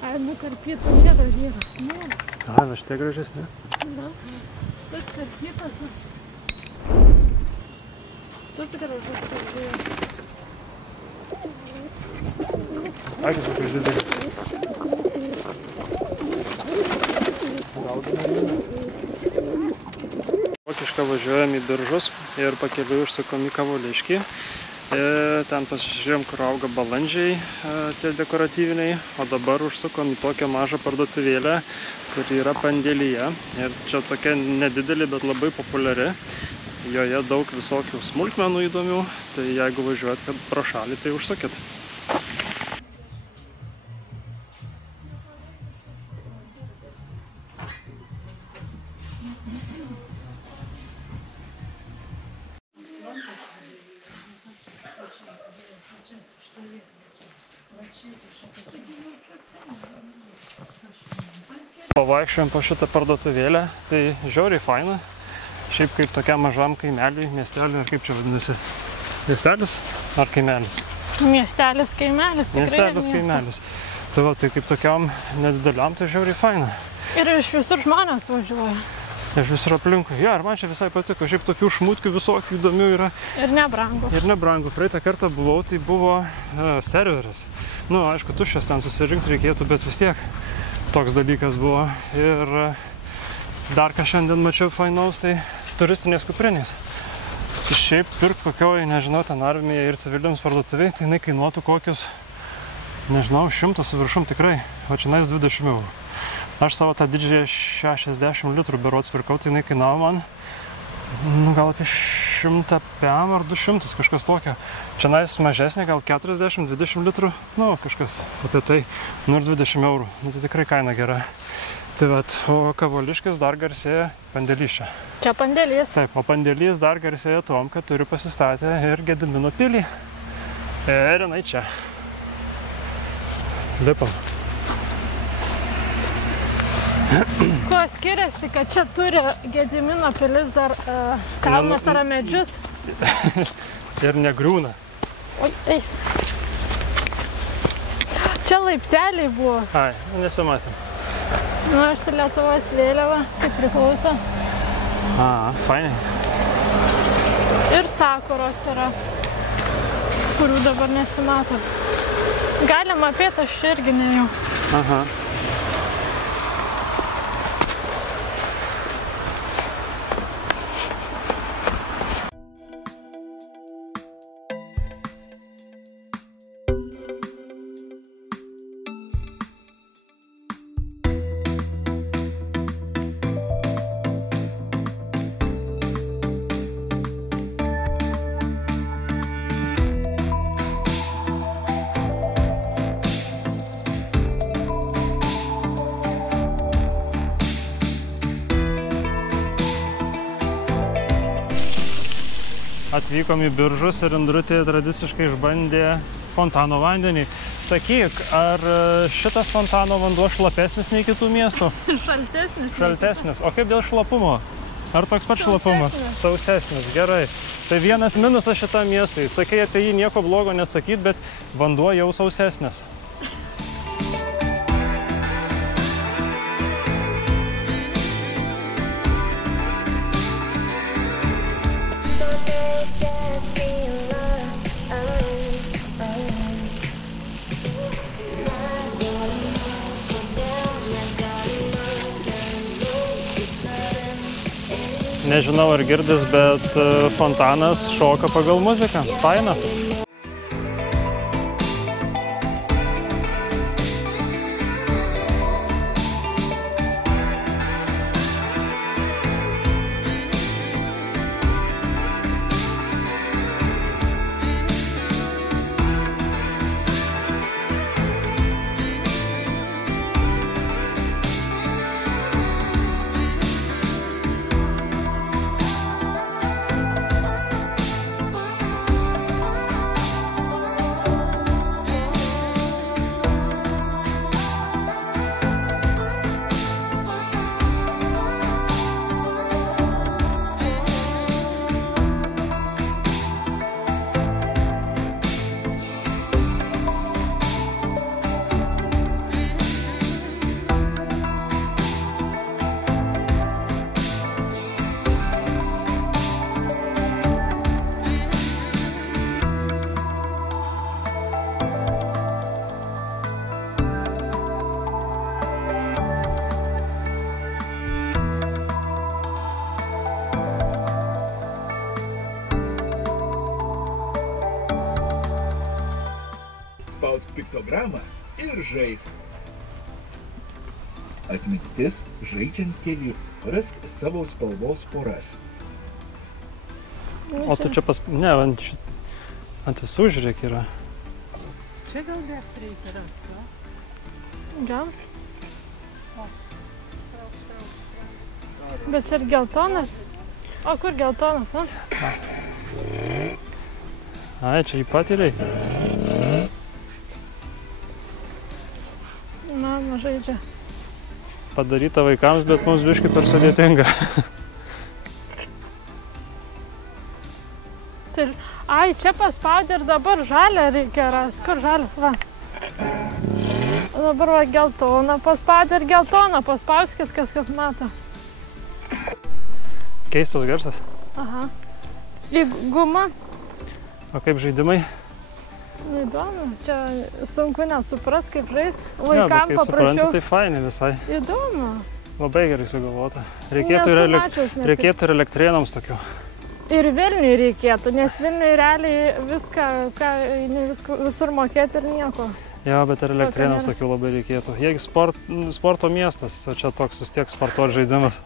Ai, nukarpyta čia gražyra. Aha, va šitie gražesni. Na, tas karpytas. Tas gražus karpytas. Akis kokius didelis. Vokišką važiuojam į Biržus ir pakeliui užsukom į Kavoliškį. Ten pasižiūrėjom, kur auga balandžiai, tie dekoratyviniai, o dabar užsukom į tokią mažą parduotuvėlę, kur yra Pandėlyje. Ir čia tokia nedidelė, bet labai populiari. Joje daug visokių smulkmenų įdomių, tai jeigu važiuojat pro šalį, tai užsukit. Pavaikščiojom po šitą parduotuvėlę, tai žiauriai faina. Šiaip kaip tokiam mažam kaimeliui, miesteliui, ar kaip čia vadinasi? Miestelis ar kaimelis? Miestelis, kaimelis. Miestelis, kaimelis. Tai va, tai kaip tokiam nedideliam, tai žiauriai faina. Ir iš visur žmonės važiuoja. Iš visur aplinkui. Ja, ir man čia visai patiko. Šiaip tokių šmutkių visokių įdomių yra. Ir nebrangu. Ir nebrangu. Praeitą kartą buvau, tai buvo serveris. Nu, aišku, tuščias ten susirinkti reikėtų, bet vis tiek toks dalykas buvo. Ir dar ką šiandien mačiau fainaus, tai turistinės kuprinės. Tai šiaip pirkt kokioj, nežinau, ten armijai ir civiliams parduotuviai, tai jinai kainuotų kokius, nežinau, 100 su viršum tikrai, o čia 20 eurų. Aš savo tą didžiąją 60 litrų berods pirkau, tai jinai kainavo man gal apie 100 PM ar 200, kažkas tokio. Čia mažesnė, gal 40-20 litrų, nu kažkas apie tai, nu ir 20 eurų, nu tai tikrai kaina gera. Tai vat, o Kavoliškis dar garsėja Pandėlyje. Čia Pandėlys. Taip, o Pandėlys dar garsėja tom, kad turi pasistatę ir Gedimino pilį. Ir jinai čia. Lipam. Kuo skiriasi, kad čia turi Gedimino pilis dar kalnas ar medžius? Ir negriūna. Oi, ei. Čia laipteliai buvo. Ai, nesimatėm. Nu, aš su Lietuvos vėliava, tai priklauso. A, fainai. Ir sakuros yra, kurių dabar nesimato. Galima apėti, aš irgi nejau. Aha. Atvykom į Biržus ir Indrutė tradiciškai išbandė fontano vandenį. Sakyk, ar šitas fontano vanduo šlapesnis nei kitų miestų? Šaltesnis. Šaltesnis. O kaip dėl šlapumo? Ar toks pat šlapumas? Sausesnis, gerai. Tai vienas minusas šitam miestui. Sakei, apie jį nieko blogo nesakyt, bet vanduo jau sausesnis. Nežinau, ar girdis, bet fontanas šoka pagal muziką. Faina. piktogramą ir žaisk. Atmintis žaidžiant keli. Rask savo spalvos poras. O tu čia Ne, ant visų žiūrėk yra. Čia gal net reikia rasti, va? Gal? Bet čia ir geltonas. O kur geltonas, a? Ai, čia jį patį reikia. Mama žaidžia. Padaryta vaikams, bet mums biškai per sudėtinga. Ai, čia paspaudė ir dabar žalią reikia rasti. Kur žalias, va? Dabar va geltoną paspaudė ir geltoną. Paspauskit, kas mato. Keistas garsas. Aha. Į gumą. O kaip žaidimai? Įdomu. Čia sunku net supras, kaip žaisti. Jo, bet Vaikam kai supranti, paprašiau. tai fainai visai. Įdomu. Labai gerai sugalvota. Reikėtų ir elektrėnams tokių. Ir Vilniui reikėtų, nes Vilniui realiai visur mokėti ir nieko. Jo, bet ir elektrėnams tokių labai reikėtų. Jeigu sporto miestas, tai čia toks vis tiek sportuot žaidimas.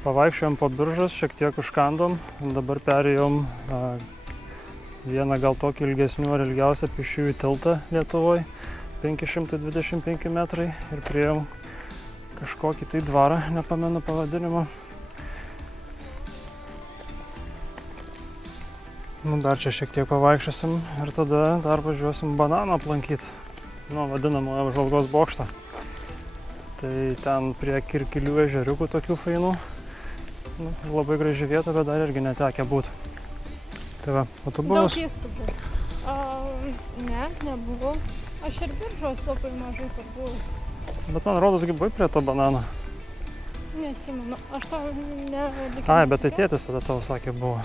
Pavaikščiojom po Biržus, šiek tiek užkandom, dabar perėjom vieną gal tokį ilgesnių ar ilgiausią pėsčiųjų tiltą Lietuvoje, 525 metrai, ir priėjom kažkokį tai dvarą, nepamenu pavadinimo. Dar čia šiek tiek pavaikščiosim ir tada dar važiuosim bananą aplankyti, vadinamojo Apžvalgos bokštą. Tai ten prie Kirkilių ežeriukų tokių fainų. Labai graži vieta, bet dar irgi netekę būti. Tai va, o tu buvus? Daug įspūdžių. Ne, nebuvau. Aš ir Biržos labai mažai kur buvau. Bet man rodos, buvai prie to banano. Nesimenu, aš to nelikau. Ai, bet tai tėtis tada tavo sakė buvo.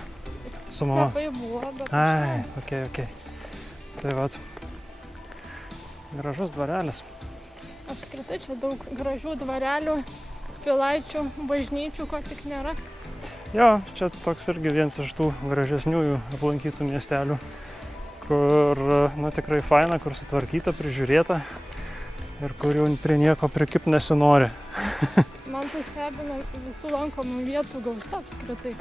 Su mama. Labai buvo, bet... Ai, okei. Tai va, gražus dvarelis. Apskritai čia daug gražių dvarelių, pilaičių, bažnyčių, ko tik nėra. Jo, čia toks irgi vienas iš tų gražesniųjų aplankytų miestelių, kur tikrai faina, kur sutvarkyta, prižiūrėta ir kur jau prie nieko prikipt nesinori. Man tai stebina visų lankomų vietų gausta apskritai.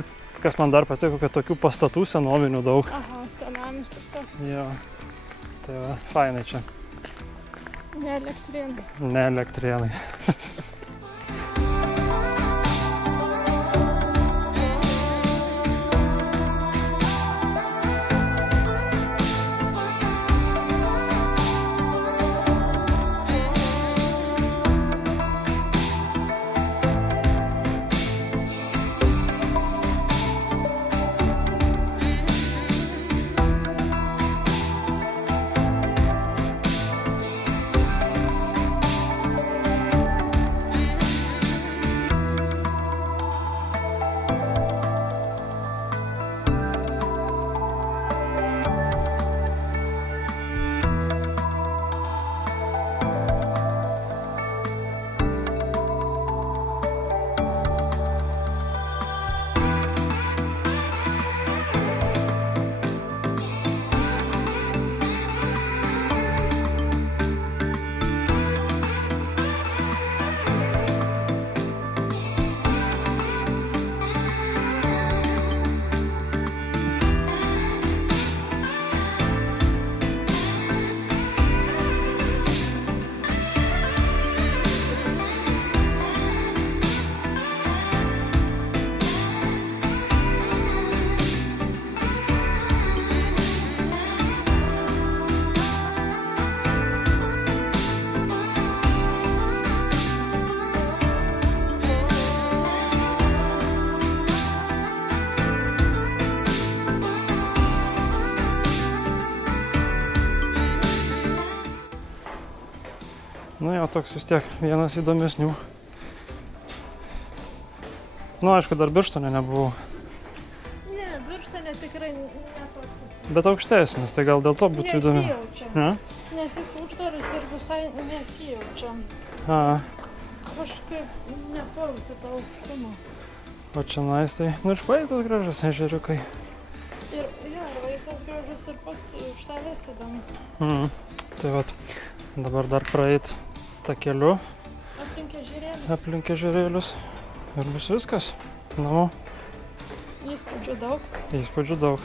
Ir kas man dar patiko, kad tokių pastatų senovinių daug. Aha, senamiestis toks. Jo, tai va, fainai čia. Ne Elektrėnai. Ne Elektrėnai. Jo, toks vis tiek vienas įdomesnių. Nu, aišku, dar Birštone nebuvau. Ne, Birštone tikrai nepatiko. Bet aukštesnis, tai gal dėl to būtų įdomu. Nesijaučiam. Ne? Nes jis uždaras ir visai nesijaučiam. A, Kažkaip nepauti to aukštumo. o čia nais tai, nu iš vaizdas gražus ežeriukai. Ir vaizdas gražus ir pats iš savęs įdomus. Tai vat, dabar dar praeit tą keliu Aplink ežerėlius. ežerėlius ir bus viskas. Namo, Įspūdžių daug. įspūdžių daug.